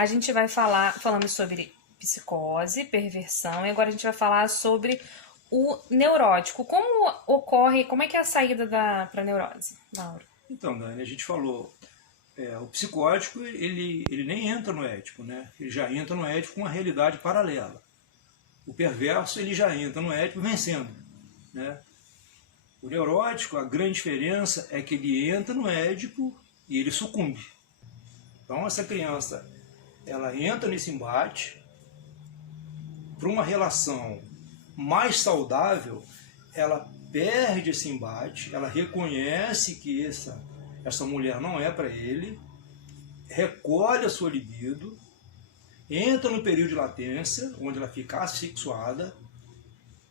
A gente vai falando sobre psicose, perversão, e agora a gente vai falar sobre o neurótico. Como ocorre, como é que é a saída para neurose, Mauro? Então, Dani, a gente falou, o psicótico ele nem entra no ético, né? Ele já entra no ético com uma realidade paralela. O perverso ele já entra no ético vencendo, né? O neurótico, a grande diferença é que ele entra no édipo e ele sucumbe. Então essa criança, ela entra nesse embate para uma relação mais saudável, ela perde esse embate, ela reconhece que essa mulher não é para ele, recolhe a sua libido, entra no período de latência, onde ela fica assexuada,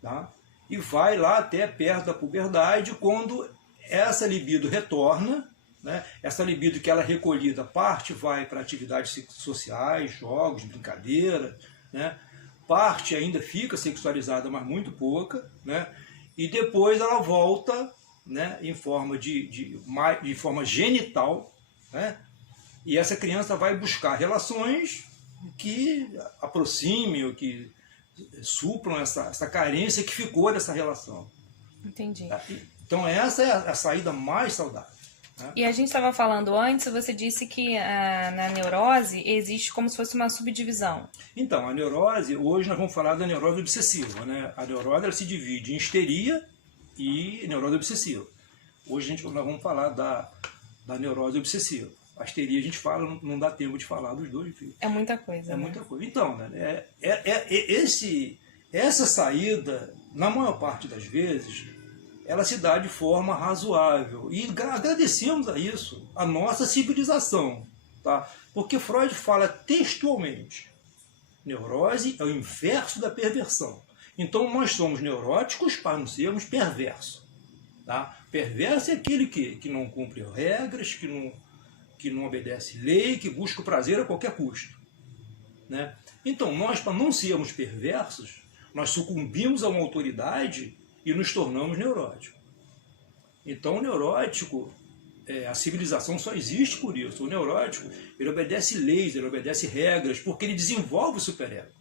tá? E vai lá até perto da puberdade, quando essa libido retorna, né? Essa libido que ela é recolhida, parte vai para atividades sociais, jogos, brincadeira, né? Parte ainda fica sexualizada, mas muito pouca, né? E depois ela volta, né, em forma de forma genital, né? E essa criança vai buscar relações que aproximem ou que supram essa carência que ficou dessa relação. Entendi. Então essa é a saída mais saudável, né? E a gente estava falando antes, você disse que na neurose existe como se fosse uma subdivisão. Então, a neurose, hoje nós vamos falar da neurose obsessiva, né? A neurose ela se divide em histeria e neurose obsessiva. Hoje nós vamos falar da neurose obsessiva. A histeria a gente fala, não dá tempo de falar dos dois. Filho. É muita coisa. É né? muita coisa. Então, né, essa saída, na maior parte das vezes, ela se dá de forma razoável. E agradecemos a isso, a nossa civilização. Tá? Porque Freud fala textualmente, neurose é o inverso da perversão. Então nós somos neuróticos para não sermos perversos. Tá? Perverso é aquele que não cumpre regras, que não obedece lei, que busca o prazer a qualquer custo. Né? Então nós, para não sermos perversos, nós sucumbimos a uma autoridade e nos tornamos neuróticos. Então o neurótico, a civilização só existe por isso. O neurótico, ele obedece leis, ele obedece regras, porque ele desenvolve o superego.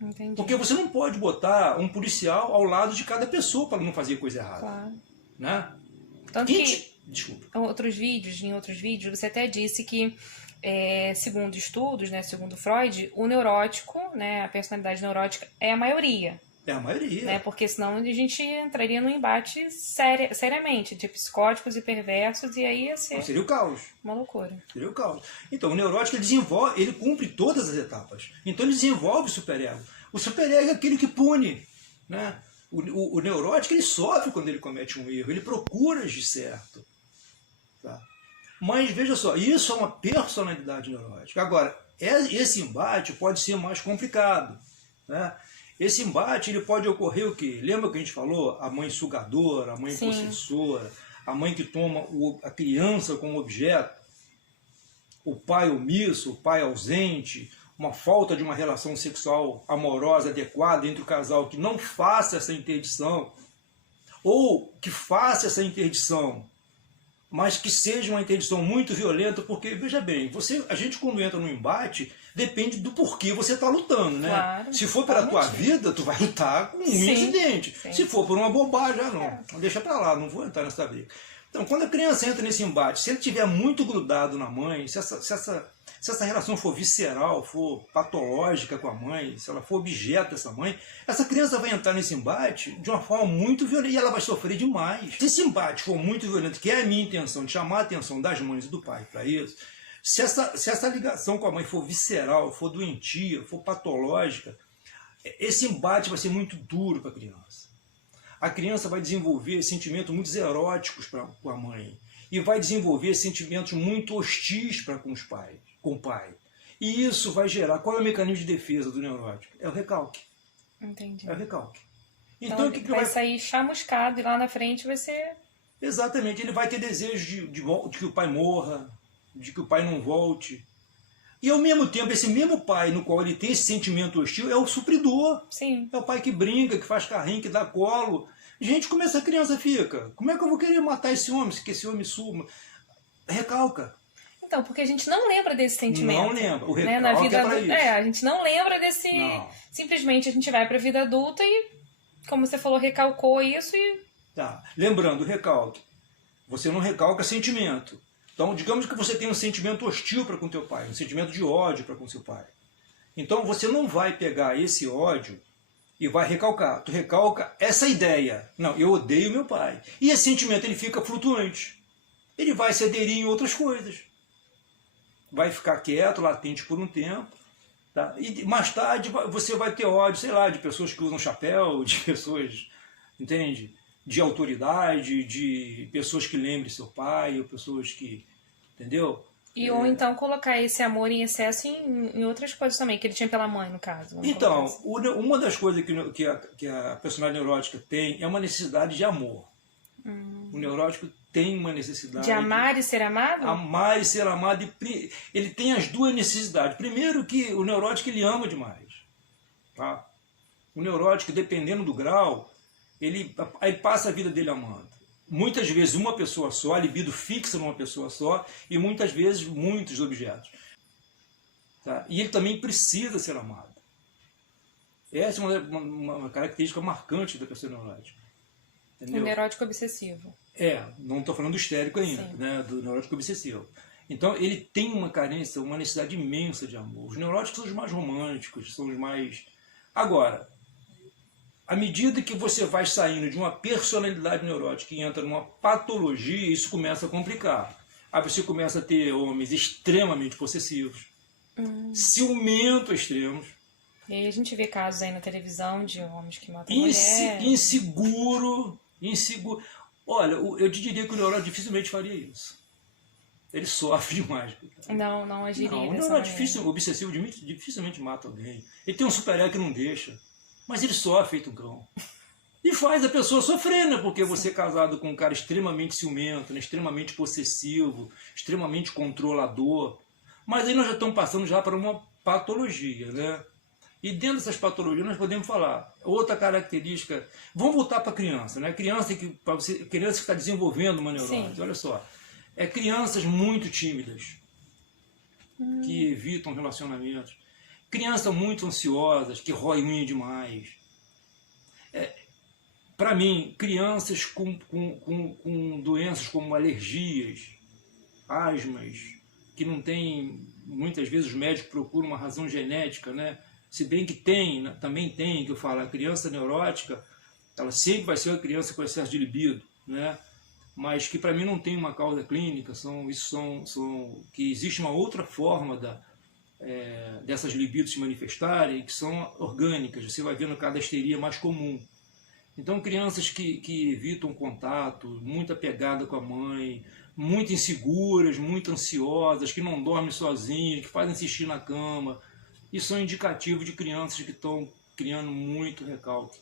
Entendi. Porque você não pode botar um policial ao lado de cada pessoa para não fazer coisa errada. Claro. Né? Tanto que Desculpa. em outros vídeos, você até disse que, segundo estudos, né, segundo Freud, o neurótico, né, a personalidade neurótica é a maioria. É a maioria. Né, porque senão a gente entraria num embate seriamente de psicóticos e perversos, e aí ia ser seria o caos. Uma loucura. Seria o caos. Então, o neurótico ele cumpre todas as etapas. Então, ele desenvolve o superego. O superego é aquele que pune. Né? O neurótico ele sofre quando ele comete um erro, ele procura agir certo. Tá? Mas veja só, isso é uma personalidade neurótica. Agora, esse embate pode ser mais complicado. Né? Esse embate ele pode ocorrer o quê? Lembra que a gente falou? A mãe sugadora, a mãe Sim. possessora, a mãe que toma a criança como objeto, o pai omisso, o pai ausente, uma falta de uma relação sexual amorosa adequada entre o casal que não faça essa interdição, ou que faça essa interdição, mas que seja uma interdição muito violenta, porque, veja bem, a gente quando entra no embate, depende do porquê você está lutando, né? Claro, se for pela tua vida, tu vai lutar com um incidente. Sim. Se for por uma bobagem, não. Deixa pra lá, não vou entrar nessa briga. Então, quando a criança entra nesse embate, se ele estiver muito grudado na mãe, se essa relação for visceral, for patológica com a mãe, se ela for objeto dessa mãe, essa criança vai entrar nesse embate de uma forma muito violenta e ela vai sofrer demais. Se esse embate for muito violento, que é a minha intenção de chamar a atenção das mães e do pai para isso, se essa ligação com a mãe for visceral, for doentia, for patológica, esse embate vai ser muito duro para a criança. A criança vai desenvolver sentimentos muito eróticos com a mãe e vai desenvolver sentimentos muito hostis com o pai. E isso vai gerar... Qual é o mecanismo de defesa do neurótico? É o recalque. Entendi. É o recalque. Então ele vai sair chamuscado e lá na frente vai ser... Exatamente. Ele vai ter desejo de que o pai morra, de que o pai não volte. E ao mesmo tempo, esse mesmo pai no qual ele tem esse sentimento hostil é o supridor. Sim. É o pai que brinca, que faz carrinho, que dá colo. Gente, como essa criança fica? Como é que eu vou querer matar esse homem, que esse homem suma? Recalca. Então, porque a gente não lembra desse sentimento. Não lembra. O né? Na recalque vida é para adulta. isso. A gente não lembra desse. Não. Simplesmente a gente vai pra vida adulta e, como você falou, recalcou isso e. Tá. Lembrando, o recalque. Você não recalca sentimento. Então, digamos que você tem um sentimento hostil para com teu pai, um sentimento de ódio para com seu pai. Então, você não vai pegar esse ódio e vai recalcar. Tu recalca essa ideia. Não, eu odeio meu pai. E esse sentimento ele fica flutuante. Ele vai se aderir em outras coisas. Vai ficar quieto, latente por um tempo. Tá? E mais tarde você vai ter ódio, sei lá, de pessoas que usam chapéu, de pessoas, entende? De autoridade, de pessoas que lembrem seu pai, ou pessoas que, entendeu? Ou então colocar esse amor em excesso em outras coisas também, que ele tinha pela mãe, no caso. Então, uma das coisas que a personalidade neurótica tem é uma necessidade de amor. O neurótico tem uma necessidade... De amar e ser amado? Amar e ser amado. Ele tem as duas necessidades. Primeiro que o neurótico ele ama demais. Tá? O neurótico, dependendo do grau, ele passa a vida dele amando. Muitas vezes uma pessoa só, a libido fixa numa pessoa só, e muitas vezes muitos objetos. Tá? E ele também precisa ser amado. Essa é uma característica marcante da pessoa neurótica. Entendeu? O neurótico obsessivo. Não estou falando do histérico ainda, né? Do neurótico obsessivo. Então ele tem uma carência, uma necessidade imensa de amor. Os neuróticos são os mais românticos, são os mais... Agora, à medida que você vai saindo de uma personalidade neurótica e entra numa patologia, isso começa a complicar. Aí você começa a ter homens extremamente possessivos, ciumento extremos. E aí a gente vê casos aí na televisão de homens que matam mulheres. Inseguro. Olha, eu te diria que o neurótico dificilmente faria isso. Ele sofre demais. Não agiria Não, o dessa neurótico obsessivo dificilmente mata alguém. Ele tem um super-ego que não deixa. Mas ele sofre feito um cão. E faz a pessoa sofrer, né? Porque você é casado com um cara extremamente ciumento, né? Extremamente possessivo, extremamente controlador. Mas aí nós já estamos passando já para uma patologia, né? E dentro dessas patologias nós podemos falar. Outra característica... Vamos voltar para a criança, né? Criança que está desenvolvendo uma neurose. Sim. Olha só. Crianças muito tímidas, que evitam relacionamentos. Crianças muito ansiosas, que roem unha demais. Para mim, crianças com doenças como alergias, asmas, que não tem, muitas vezes os médicos procuram uma razão genética, né? Se bem que também tem, que eu falo, a criança neurótica, ela sempre vai ser uma criança com excesso de libido, né? Mas que para mim não tem uma causa clínica, que existe uma outra forma dessas libidos se manifestarem, que são orgânicas, você vai ver no caso da histeria mais comum. Então crianças que evitam contato, muito apegada com a mãe, muito inseguras, muito ansiosas, que não dormem sozinhas, que fazem xixi na cama, isso são indicativos de crianças que estão criando muito recalque.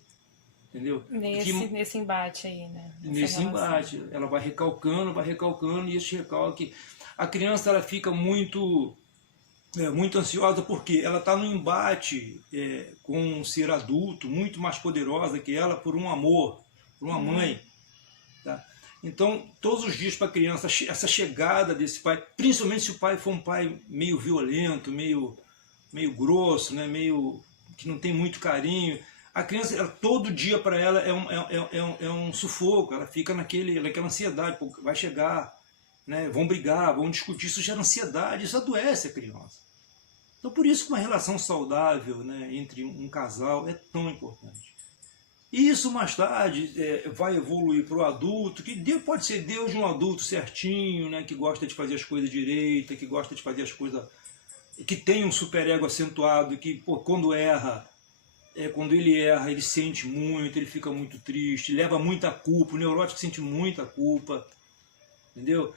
Entendeu? Nesse embate aí, né? Nesse embate. Ela vai recalcando, e esse recalque... A criança ela fica muito ansiosa porque ela está no embate com um ser adulto muito mais poderosa que ela por um amor, por uma mãe. Tá? Então, todos os dias para a criança, essa chegada desse pai, principalmente se o pai for um pai meio violento, meio grosso, né? Meio que não tem muito carinho, a criança, todo dia para ela é um sufoco, ela fica naquela ansiedade, pô, vai chegar, né? Vão brigar, vão discutir, isso gera ansiedade, isso adoece a criança. Então por isso que uma relação saudável, né, entre um casal é tão importante. E isso mais tarde vai evoluir para o adulto, que Deus pode ser Deus de um adulto certinho, né, que gosta de fazer as coisas direito, que gosta de fazer as coisas, que tem um superego acentuado, que pô, quando ele erra, ele sente muito, ele fica muito triste, leva muita culpa, o neurótico sente muita culpa, entendeu?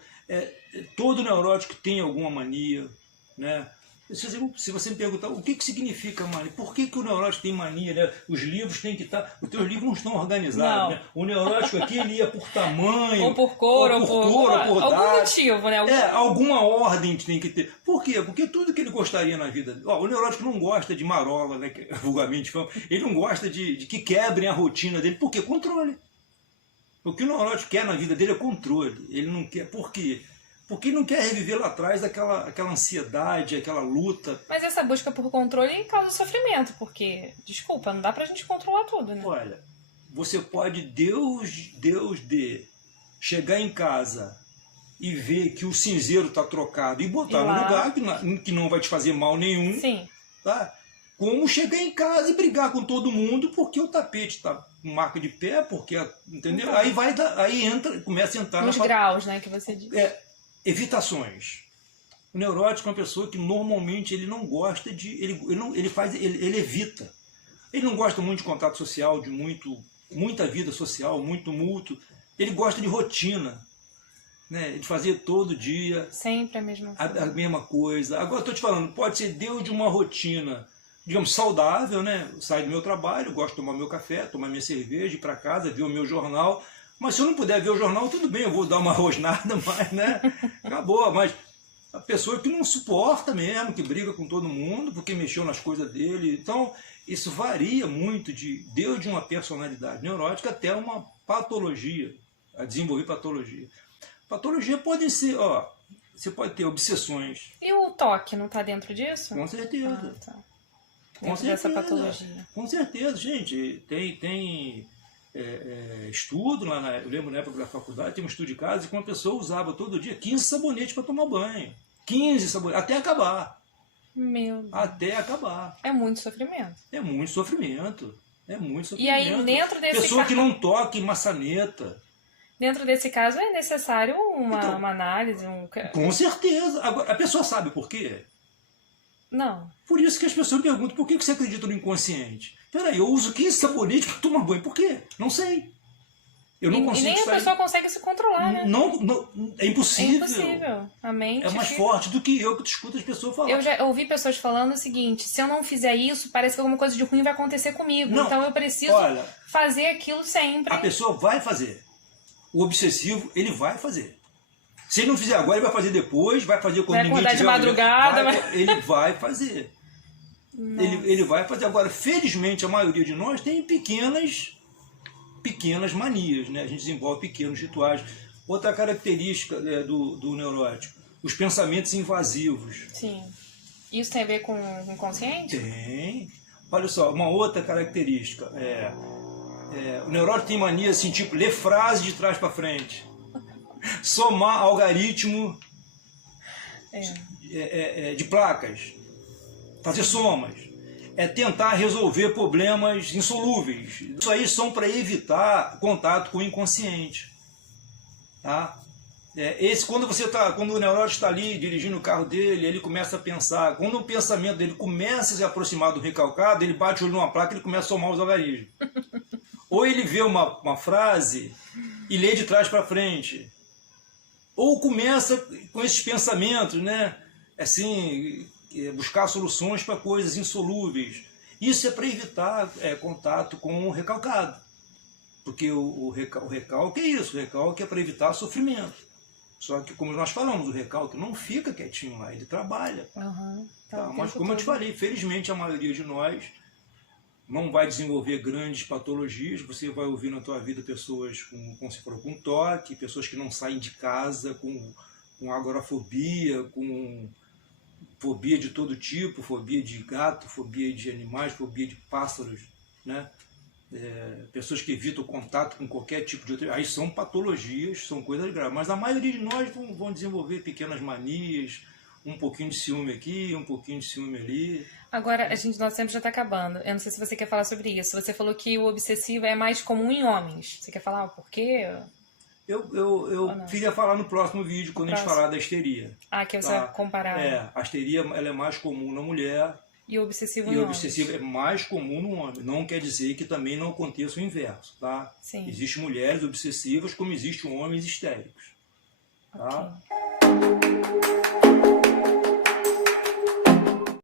Todo neurótico tem alguma mania, né? Se você me perguntar o que significa mania, por que o neurótico tem mania, né? Os livros têm que estar... Os teus livros não estão organizados, né? O neurótico aqui ele ia por tamanho... ou por cor, ou por data. Algum motivo, né? Alguma ordem tem que ter. Por quê? Porque tudo que ele gostaria na vida... o neurótico não gosta de marola, né? Vulgarmente falando. Ele não gosta de que quebrem a rotina dele. Por quê? Controle. O que o neurótico quer na vida dele é controle. Ele não quer... Por quê? Porque ele não quer reviver lá atrás aquela ansiedade, aquela luta. Mas essa busca por controle causa sofrimento, porque, desculpa, não dá pra gente controlar tudo, né? Olha, você pode, Deus de chegar em casa e ver que o cinzeiro está trocado e botar no lugar que não vai te fazer mal nenhum. Sim. Tá? Como chegar em casa e brigar com todo mundo porque o tapete está com marca de pé, porque, entendeu? Então, Aí começa a entrar nos graus, né, que você diz. Evitações. O neurótico é uma pessoa que normalmente ele não gosta de... Ele evita. Ele não gosta muito de contato social, de muita vida social, muito mútuo. Ele gosta de rotina, né? De fazer todo dia sempre a mesma coisa. A mesma coisa. Agora estou te falando, pode ser Deus de uma rotina, digamos, saudável, né? Eu saio do meu trabalho, gosto de tomar meu café, tomar minha cerveja, ir para casa, ver o meu jornal. Mas se eu não puder ver o jornal, tudo bem, eu vou dar uma rosnada, mas, né? Acabou. Mas a pessoa que não suporta mesmo, que briga com todo mundo, porque mexeu nas coisas dele. Então, isso varia muito desde uma personalidade neurótica até uma patologia, a desenvolver patologia. Patologia podem ser, você pode ter obsessões. E o toque não está dentro disso? Com certeza. Tá. Com Dentro dessa certeza. patologia. Com certeza, gente. Tem estudo lá, eu lembro na época da faculdade, tem um estudo de caso que uma pessoa usava todo dia 15 sabonetes para tomar banho. 15 sabonetes, até acabar. Meu Deus. Até acabar. É muito sofrimento. É muito sofrimento. É muito sofrimento. E aí, dentro desse pessoa que não toca em maçaneta. Dentro desse caso, é necessário Então, uma análise. Com certeza. Agora, a pessoa sabe por quê? Não. Por isso que as pessoas perguntam, por que você acredita no inconsciente? Peraí, eu uso 15 sabonetes para tomar banho. Por quê? Não sei. Eu não consigo e nem sair. a pessoa consegue se controlar, né? É impossível. É impossível. A mente é mais forte do que eu que escuto as pessoas falar. Eu já ouvi pessoas falando o seguinte, se eu não fizer isso, parece que alguma coisa de ruim vai acontecer comigo. Não, então eu preciso fazer aquilo sempre. A pessoa vai fazer. O obsessivo, ele vai fazer. Se ele não fizer agora, ele vai fazer depois, vai fazer quando ninguém tiver... de madrugada. Ele vai fazer. Ele vai fazer. Agora, felizmente, a maioria de nós tem pequenas manias, né? A gente desenvolve pequenos rituais. Outra característica do neurótico, os pensamentos invasivos. Sim. Isso tem a ver com o inconsciente? Tem. Olha só, uma outra característica. O neurótico tem mania assim, tipo, ler frase de trás para frente. Somar algoritmo de placas. Fazer somas. Tentar resolver problemas insolúveis. Isso aí são para evitar contato com o inconsciente. Tá? Quando o neurótico está ali dirigindo o carro dele, ele começa a pensar. Quando o pensamento dele começa a se aproximar do recalcado, ele bate o olho numa placa e ele começa a somar os algarismos. Ou ele vê uma frase e lê de trás para frente. Ou começa com esses pensamentos, né? Assim, buscar soluções para coisas insolúveis. Isso é para evitar contato com o recalcado. Porque o recalque é isso, o recalque é para evitar sofrimento. Só que, como nós falamos, o recalque não fica quietinho lá, ele trabalha. Mas, como eu te falei, felizmente a maioria de nós não vai desenvolver grandes patologias. Você vai ouvir na tua vida pessoas como se for, com toque, pessoas que não saem de casa, com agorafobia, com fobia de todo tipo, fobia de gato, fobia de animais, fobia de pássaros, né? Pessoas que evitam contato com qualquer tipo de outro. Aí são patologias, são coisas graves. Mas a maioria de nós vão desenvolver pequenas manias, um pouquinho de ciúme aqui, um pouquinho de ciúme ali. Agora, nosso tempo já está acabando. Eu não sei se você quer falar sobre isso. Você falou que o obsessivo é mais comum em homens. Você quer falar o porquê? Eu queria falar no próximo vídeo, quando a gente falar da histeria. Que você vai comparar. A histeria ela é mais comum na mulher. E o obsessivo E o obsessivo é mais comum no homem. Não quer dizer que também não aconteça o inverso, tá? Sim. Existem mulheres obsessivas como existem homens histéricos. Tá? Okay.